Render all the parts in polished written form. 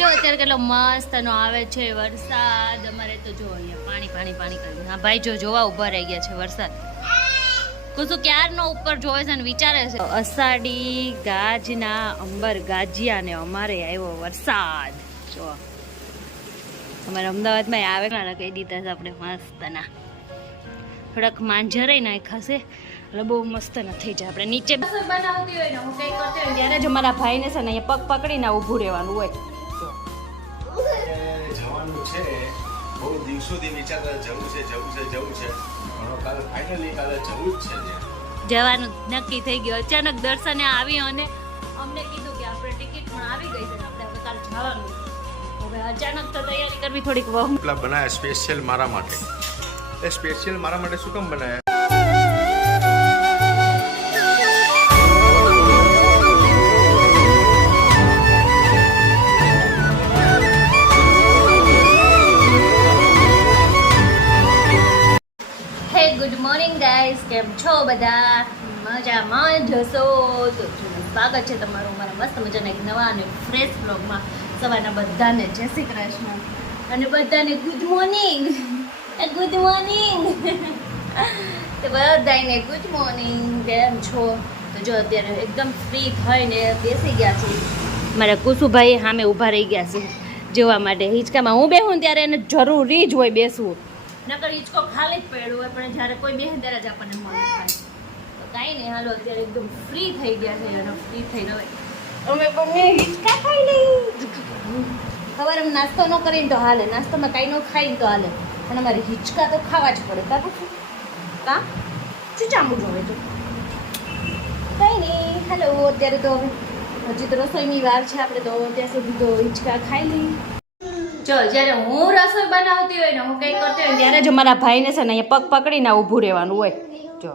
જો અત્યારે કેટલો મસ્ત નો આવે છે વરસાદ. અમારે તો જો અહીંયા પાણી પાણી પાણી કરી. હા ભાઈ જો જોવા ઊભા રહી ગયા છે વરસાદ. કુસું ક્યારનો ઉપર જોવે છે ને વિચારે છે. અષાઢી ગાજના અંબર ગાજિયા ને અમારે આવ્યો વરસાદ. જો અમારે અમદાવાદમાં આવે કહી દીધા છે આપણે મસ્તના. થોડાક માંજરાઈ નાખ્યા છે એટલે બહુ મસ્ત નથી જાય. આપણે નીચે બનાવતી હોય ને હું કઈ કરતી હોય ત્યારે જ અમારા ભાઈને છે ને અહીંયા પગ પકડીને ઊભું રહેવાનું હોય. જવાનું છે બહુ દિવસોથી વિચારતા જવું છે કાલે ફાઇનલી કાલે જવું જ છે. જવાનું નક્કી થઈ ગયું. અચાનક દર્શને આવી અને અમને કીધું કે આપણે ટિકિટ પણ આવી ગઈ છે ને આપણે હવે કાલે જવાનું. હવે અચાનક તો તૈયારી કરવી થોડીક વહુ બનાયા સ્પેશિયલ મારા માટે. એ સ્પેશિયલ મારા માટે શું કામ બનાયા? ગુડ મોર્નિંગ ગાઈસ, કેમ છો બધા? મજામાં જશો તો સ્વાગત છે તમારું મારા મસ્ત મજાના એક નવા અને ફ્રેશ બ્લોગમાં. સવારના બધાને જય શ્રી કૃષ્ણ અને બધાને ગુડ મોર્નિંગ. ગુડ મોર્નિંગ તો બધાને ગુડ મોર્નિંગ. કેમ છો? તો જો અત્યારે એકદમ ફ્રી થઈને બેસી ગયા છે. મારા કુસુભાઈ સામે ઊભા રહી ગયા છે જોવા માટે. હિંચકામાં હું બેસું ત્યારે એને જરૂરી જ હોય બેસવું, નકર હિંચકો ખાલી જ પડ્યો હોય, પણ જ્યારે કોઈ બેસે ત્યારે જ આપણને મન થાય. તો કાંઈ નહીં, હાલો અત્યારે એકદમ ફ્રી થઈ ગયા છે અને ફ્રી થઈ રહ્યો અમે બંને હિંચકા ખાઈ લઈ. સવારે નાસ્તો ન કરીને તો હાલે, નાસ્તામાં કાંઈ ન ખાઈને તો હાલે, પણ અમારે હિંચકા તો ખાવા જ પડે. કાં કાં શું ચામું જોવે તો કંઈ નહીં. હાલો અત્યારે તો હજી તો રસોઈની વાર છે, આપણે તો ત્યાં સુધી તો હિંચકા ખાઈ લઈએ. જો જ્યારે હું રસોઈ બનાવતી હોય ને હું કંઈ કરતી હોય ત્યારે જ અમારા ભાઈને છે ને અહીંયા પગ પકડીને ઊભું રહેવાનું હોય. જો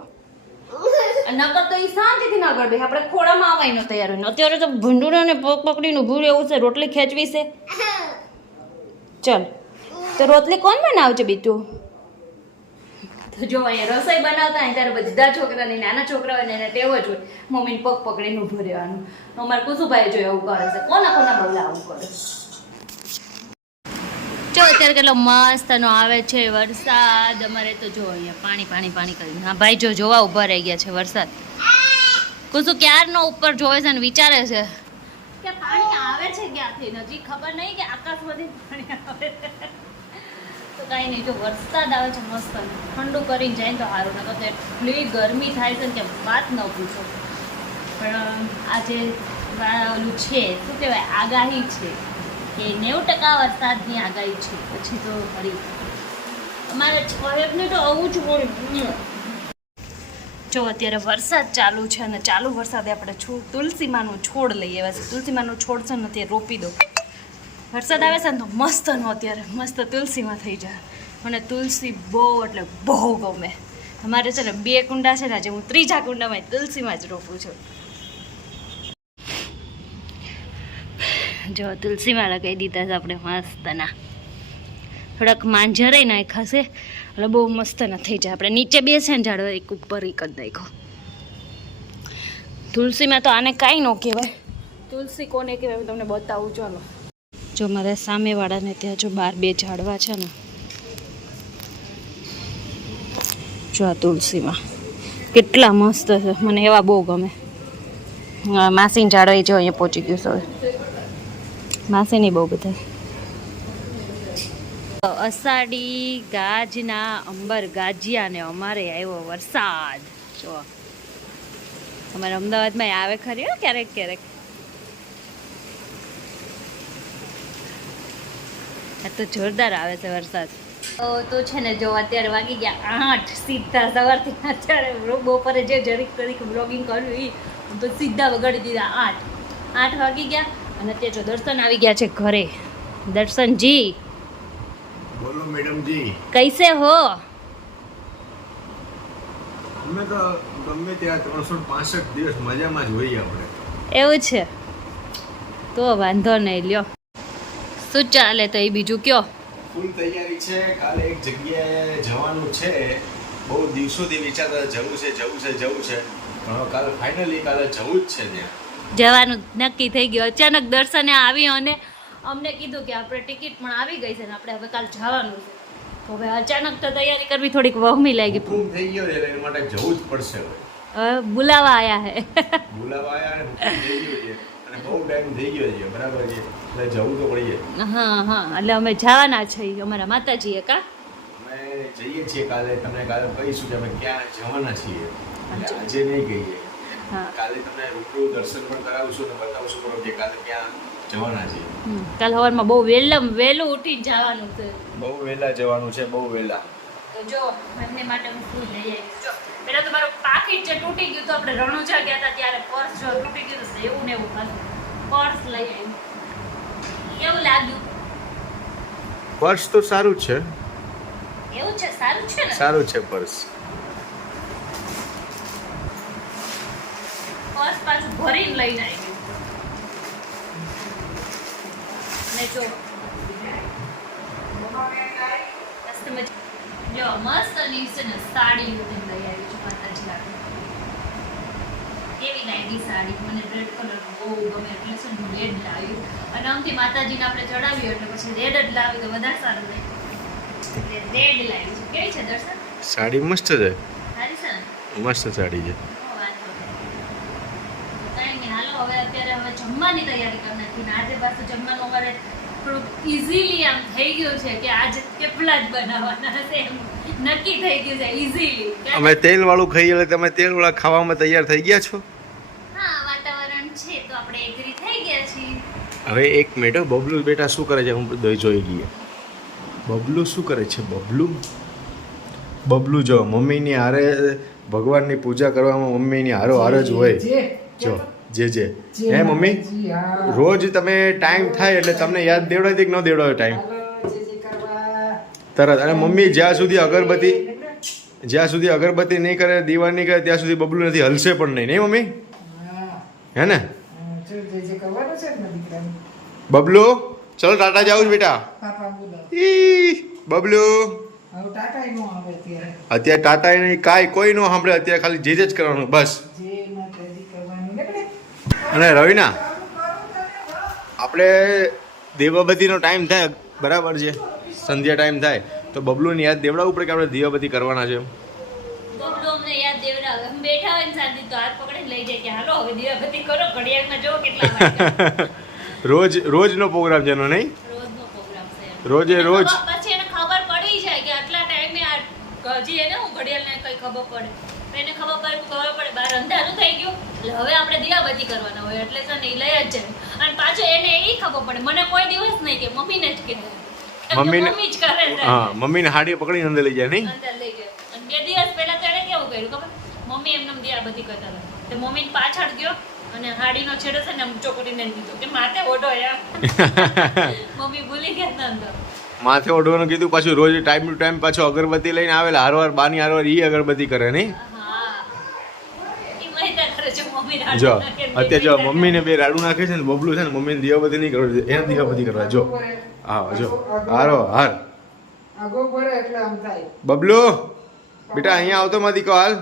નકર તો એ શાંતિથી ના કરડે, આપણે ખોળામાં આવવાય ન તૈયાર હોય. અત્યારે તો ભૂંડુરાને પગ પકડીને ઊભું રહેવું છે, રોટલી ખેંચવી છે. ચલ તો રોટલી કોણ બનાવશે બીજું? તો જો અહીંયા રસોઈ બનાવતા હોય ત્યારે બધા છોકરાને, નાના છોકરા હોય ને એને ટેવ જ હોય મમ્મીને પગ પકડીને ઊભું રહેવાનું. અમારે કુસુભાઈ જો એવું કરે છે. કોના બોલા આવું કરે? જો અત્યારે કેટલો મસ્ત નો આવે છે વરસાદ. અમારે તો જો અહીંયા પાણી પાણી પાણી કરી. હા ભાઈ જો જોવા ઊભા રહી ગયા છે વરસાદ. કુસું ક્યારનો ઉપર જોવે છે ને વિચારે છે કે પાણી આવે છે ક્યાંથી, નજીક ખબર નહીં કે આકાશમાંથી પાણી આવે. તો કાંઈ નહીં, જો વરસાદ આવે છે મસ્ત ઠંડુ કરીને જાય ને તો સારું. નકર તો એટલી ગરમી થાય છે ને કે વાત ન પૂછો. પણ આજે ઓલું છે શું કહેવાય, આગાહી છે કે 90% વરસાદની આગાહી છે. પછી તો ફરી અમારે સાહેબને તો આવું જ હોય. જો અત્યારે વરસાદ ચાલુ છે અને ચાલુ વરસાદે આપણે તુલસીમાનો છોડ લઈ આવ્યા છે. તુલસીમાનો છોડ છે ને અત્યારે રોપી દો. વરસાદ આવે છે ને તો મસ્તનો અત્યારે મસ્ત તુલસીમાં થઈ જાય. મને તુલસી બહુ એટલે બહુ ગમે. અમારે છે ને 2 કુંડા છે ને, આજે હું 3જા કુંડામાં તુલસીમાં જ રોપું છું. જો તુલસીમાં લગાવી દીધા છે આપણે મસ્તના. થોડાક માંજરાઈ નાખ્યા છે એટલે બહુ મસ્ત ન થઈ જાય. આપણે નીચે બેસે ને ઝાડવા એક ઉપર એક જ નાખ્યો. તુલસીમાં તો આને કાંઈ ન કહેવાય. તુલસી કોને કહેવાય હું તમને બતાવું. ચાલો જો મારા સામેવાળાને ત્યાં જો 2 ઝાડવા છે ને, જો આ તુલસીમાં કેટલા મસ્ત છે. મને એવા બહુ ગમે. માસીને ઝાડવા જો અહીંયા પહોંચી ગયું છે. હવે માસે નહીં બહુ બધા. અષાઢી ગાજના અંબર ગાજિયા ને અમારે આવ્યો વરસાદ. જો અમારે અમદાવાદમાં આવે ખરી ક્યારેક ક્યારેક. આ તો જોરદાર આવે છે વરસાદ. તો છે ને જો અત્યારે વાગી ગયા 8 સીધા સવારથી. અત્યારે બપોરે જે જરીક બ્લોગિંગ કર્યું એ તો સીધા વગાડી દીધા 8 વાગી ગયા. અને અત્યારે જો દર્શન આવી ગયા છે ઘરે. દર્શનજી બોલો મેડમજી, કૈસે હો? અમે તો ગમે ત્યાં 365 દિવસ મજામાં જ હોઈએ આપણે. એવું છે તો વાંધો નહીં. લ્યો શું ચાલે તો એ બીજું કયો? ફૂલ તૈયારી છે. કાલે એક જગ્યાએ જવાનું છે. બહુ દિવસોથી વિચારતા જવું છે પણ કાલે ફાઇનલી કાલે જવું જ છે. ત્યાં જવાનું નક્કી થઈ ગયું. અચાનક દર્શને આવી અને અમને કીધું કે આપણે ટિકિટ પણ આવી ગઈ છે ને આપણે હવે કાલ જવાનું છે. તો હવે અચાનક તો તૈયારી કરવી થોડીક વહમી લાગી. હુકુમ થઈ ગયો છે એટલે એના માટે જવું જ પડશે હવે. બોલાવા આયા હે. બોલાવા આયા અને હુકમ થઈ ગયો છે અને બહુ ટાઈમ થઈ ગયો છે બરાબર છે એટલે જવું તો પડીએ. હા એટલે અમે જવાના છીએ અમારા માતાજીએ કા અમે જઈએ છીએ કાલે તમને કાલે કહીશું કે અમે ક્યાં જવાના છીએ એટલે આજે નહીં કહીએ. હા કાલે તમને રૂબરૂ દર્શન પણ કરાવશું અને બતાવશું પણ કે કાલે ક્યાં જવાના છીએ. કાલ સવારમાં બહુ વહેલું ઉઠીને જવાનું છે. બહુ વહેલા જવાનું છે બહુ વહેલા. તો જો એમને માટે હું શું લઈ આવી જો પેલા તો મારું પાકીટ જે તૂટી ગયું તો આપણે રણુજા ગયા હતા ત્યારે પર્સ જો તૂટી ગયું તો એવું ને એવું પાછું પર્સ લઈ આવી. કેવું લાગ્યું? પર્સ તો સારું છે. એવું છે સારું છે ને? સારું છે પર્સ. પર્સ પાછું ભરીને લઈને આવી અને જો જો મસ્ત નીચે ને સાડી લઈને લઈ આવી છું માતાજી માટે. કેવી લાગી સાડી? મને રેડ કલર બહુ ગમે એટલે છે ને રેડ લાવી અને આમથી માતાજીને આપણે ચડાવ્યું એટલે પછી રેડ જ લાવી તો વધારે સારું લાગે એટલે રેડ લાવી છું. કેવી છે દર્શન? સાડી મસ્ત છે. સારી છે ને? મસ્ત સાડી છે. કઈ નહીં હાલો હવે અત્યારે હવે જમવાની તૈયારી કરી નાખી ને આજે પાછું જમવાનું અમારે થોડુંક ઇઝીલી આમ થઈ ગયું છે કે આજે થેપલા જ બનાવવાના હશે એમ નક્કી થઈ ગયું છે ઇઝીલી. અમે તેલ વાળું ખાઈએ એટલે તમે તેલ વાળા ખાવામાં તૈયાર થઈ ગયા છો? હા વાતાવરણ છે તો આપણે એગ્રી થઈ ગયા છીએ. હવે એક મિનિટ બબલુ બેટા શું કરે છે હું જોઈ લઈએ. બબલુ શું કરે છે? બબલુ જો મમ્મીની હારે ભગવાનની પૂજા કરવામાં મમ્મીની હારો હાર જ હોય. જો જે હે મમ્મી રોજ તમે ટાઈમ થાય એટલે તમને યાદ દેવડાવી દે કે ન દેવડાવે ટાઈમ તરત. અને મમ્મી જ્યાં સુધી અગરબત્તી નહીં કરે દીવા નહીં કરે ત્યાં સુધી બબલુ નથી હલશે પણ નહીં મમ્મી હે ને? બબલુ ચલો ટાટા જાઉં બેટા. બબલુ અત્યારે ટાટા નહીં કાંઈ કોઈ નો સાંભળે અત્યારે ખાલી જે જ કરવાનું બસ. અને રવિના આપણે દીવાબત્તીનો ટાઈમ થાય બરાબર છે સંધ્યા ટાઈમ થાય તો બબલુને યાદ દેવડાવવું પડે કે આપણે દીવાબત્તી કરવાના છે. બબલુ અમને યાદ દેવડાવે. અમે બેઠા હોય ને શાંતિ તો હાથ પકડીને લઈ જાય કે હાલો હવે દીવાબત્તી કરો ઘડિયાળમાં જો કેટલા વાગ્યા. રોજનો પ્રોગ્રામ છે એનો નહીં? રોજનો પ્રોગ્રામ છે રોજે રોજ. પછી એને ખબર પડી જાય કે આટલા ટાઈમે હજી એને હું ઘડિયાળને કઈ ખબર પડે એને ખબર પડે બહાર અંધારું થઈ ગયું એટલે હવે આપણે દીવાબત્તી કરવાના હોય એટલે છે ને એ લઈ જ જાય. અને પાછું એને એ ખબર પડે મને કોઈ દિવસ નહીં કે મમ્મીને જ કીધું મમ્મી જ કરે છે. હા મમ્મીને હાડી પકડીને અંદર લઈ જાય નહીં? અંદર લઈ જાય. અને 2 દિવસ પહેલા તો એને કેવું કર્યું ખબર? મમ્મી એમને દીવાબત્તી કરતા હતા તો મમ્મી પાછળ ગયો અને હાડીનો છેડો છે ને આમ ચોકડીને દીધો કે માથે ઓઢો યાર. મમ્મી ભૂલી ગયા હતા અંદર માથે ઓઢવાનું કીધું. પાછું રોજ ટાઈમ ટુ ટાઈમ પાછો અગરબત્તી લઈને આવેલા હારવાર બાની હારવાર ઈ અગરબત્તી કરે નહીં? જો અત્યારે જો મમ્મીને બે રાડું નાખે છે ને બબલું છે ને મમ્મીને દીવાબત્તી નહીં કરવા એને દીવાબત્તી કરવા. જો હા જો હારો હાર બબલુ બેટા અહીંયા આવતો માં દીકો હાલ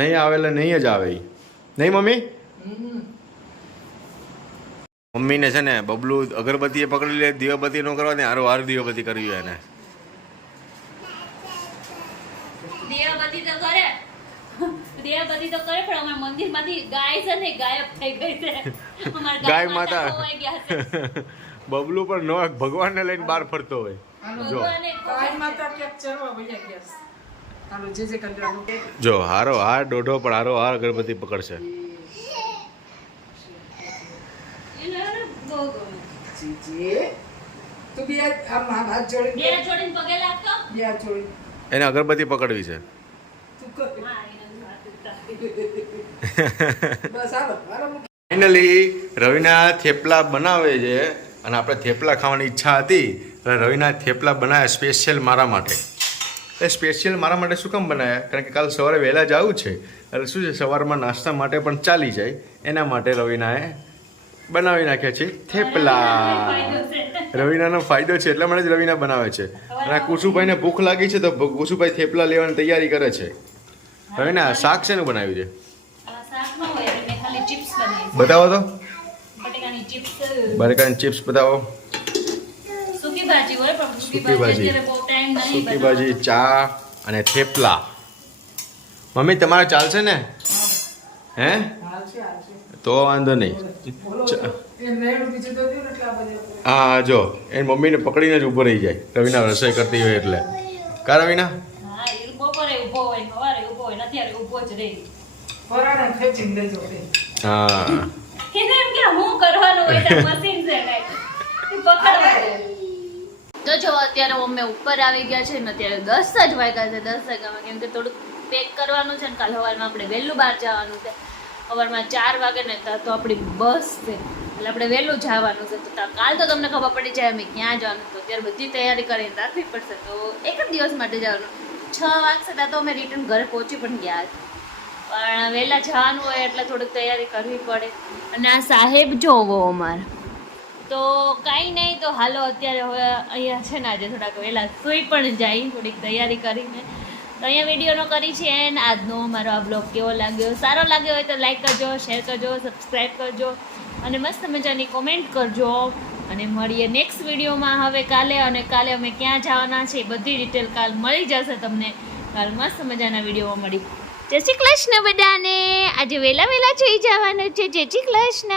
નહીં આવે એટલે નહીં જ આવે નહીં મમ્મી. મમ્મીને છે ને બબલુ અગરબત્તીએ પકડી લે દીવાબત્તી ન કરવા દે હારો હાર દીવાબત્તી કરવી એને. દીવાબત્તી તો કરે પણ અમારા મંદિરમાંથી ગાય છે ને ગાયબ થઈ ગઈ છે. ગાય માતા બબલુ પણ નો ભગવાનને લઈને બહાર ફરતો હોય. જો હારો હાર દોઢો પણ હારો હાર અગરબત્તી પકડશે. એને અગરબત્તી પકડવી છે. ફાઇનલી રવિના થેપલા બનાવે છે અને આપણે થેપલા ખાવાની ઈચ્છા હતી એટલે રવિના થેપલા બનાવ્યા સ્પેશિયલ મારા માટે. એ સ્પેશિયલ મારા માટે શું કામ બનાવ્યા? કારણ કે કાલ સવારે વહેલા જવું છે એટલે શું છે સવારમાં નાસ્તા માટે પણ ચાલી જાય એના માટે રવિનાએ બનાવી નાખ્યા છે થેપલા. રવિનાનો ફાયદો છે એટલા માટે જ રવિના બનાવે છે. અને કુસુભાઈને ભૂખ લાગી છે તો કુસુભાઈ થેપલા લેવાની તૈયારી કરે છે. રવિના શાક શેનું બનાવ્યું છે? બતાવો તો. બટેકાની ચિપ્સ બટેકાની ચિપ્સ બતાવો. સૂકી ભાજી હોય પણ સૂકી ભાજી. અત્યારે બહુ ટાઈમ નહીં સૂકી ભાજી, ચા અને થેપલા. મમ્મી તમારે ચાલશે ને? હે? તો વાંધો નહીં. હા જો એ મમ્મીને પકડીને જ ઊભો રહી જાય રવિના રસોઈ કરતી હોય એટલે. કા રવિના? હા એ બપોરે ઊભો હોય સવારે ઊભો હોય અત્યારે ઊભો જ રહી હા એને એમ કે હું કરવાનું હોય તો મશીન છે કાંઈક. તું પકડવા દે. તો જો અત્યારે અમે ઉપર આવી ગયા છે ને અત્યારે 10 જ વાગ્યા છે. 10 વાગ્યામાં કેમ કે થોડુંક પેક કરવાનું છે ને કાલ સવારમાં આપણે વહેલું બહાર જવાનું છે. સવારમાં 4 વાગે ને તો આપણી બસ છે એટલે આપણે વહેલું જવાનું છે. તો કાલ તો તમને ખબર પડી જાય અમે ક્યાં જવાનું તો અત્યારે બધી તૈયારી કરીને રાખવી પડશે. તો એક જ દિવસ માટે જવાનું 6 વાગશે ત્યાં તો અમે રિટર્ન ઘરે પહોંચી પણ ગયા હતા. પણ વહેલા જવાનું હોય એટલે થોડીક તૈયારી કરવી પડે. અને આ સાહેબ જોવો અમારા તો કાંઈ નહીં. તો હાલો અત્યારે હવે અહીંયા છે ને આજે થોડાક વહેલા સુઈ પણ જાય થોડીક તૈયારી કરીને. તો અહીંયા વિડીયોનો કરી છે ને આજનો મારો આ બ્લોગ કેવો લાગ્યો, સારો લાગ્યો હોય તો લાઈક કરજો, શેર કરજો, સબસ્ક્રાઈબ કરજો અને મસ્ત મજાની કોમેન્ટ કરજો. અને મળીએ નેક્સ્ટ વિડીયોમાં હવે કાલે. અને કાલે અમે ક્યાં જવાના છે એ બધી ડિટેલ કાલ મળી જશે તમને. કાલ મસ્ત મજાના વિડીયોમાં મળી. જય શ્રી કૃષ્ણ બધાને. આજે વહેલા વહેલા જઈ જવાનું છે. જય શ્રી કૃષ્ણ.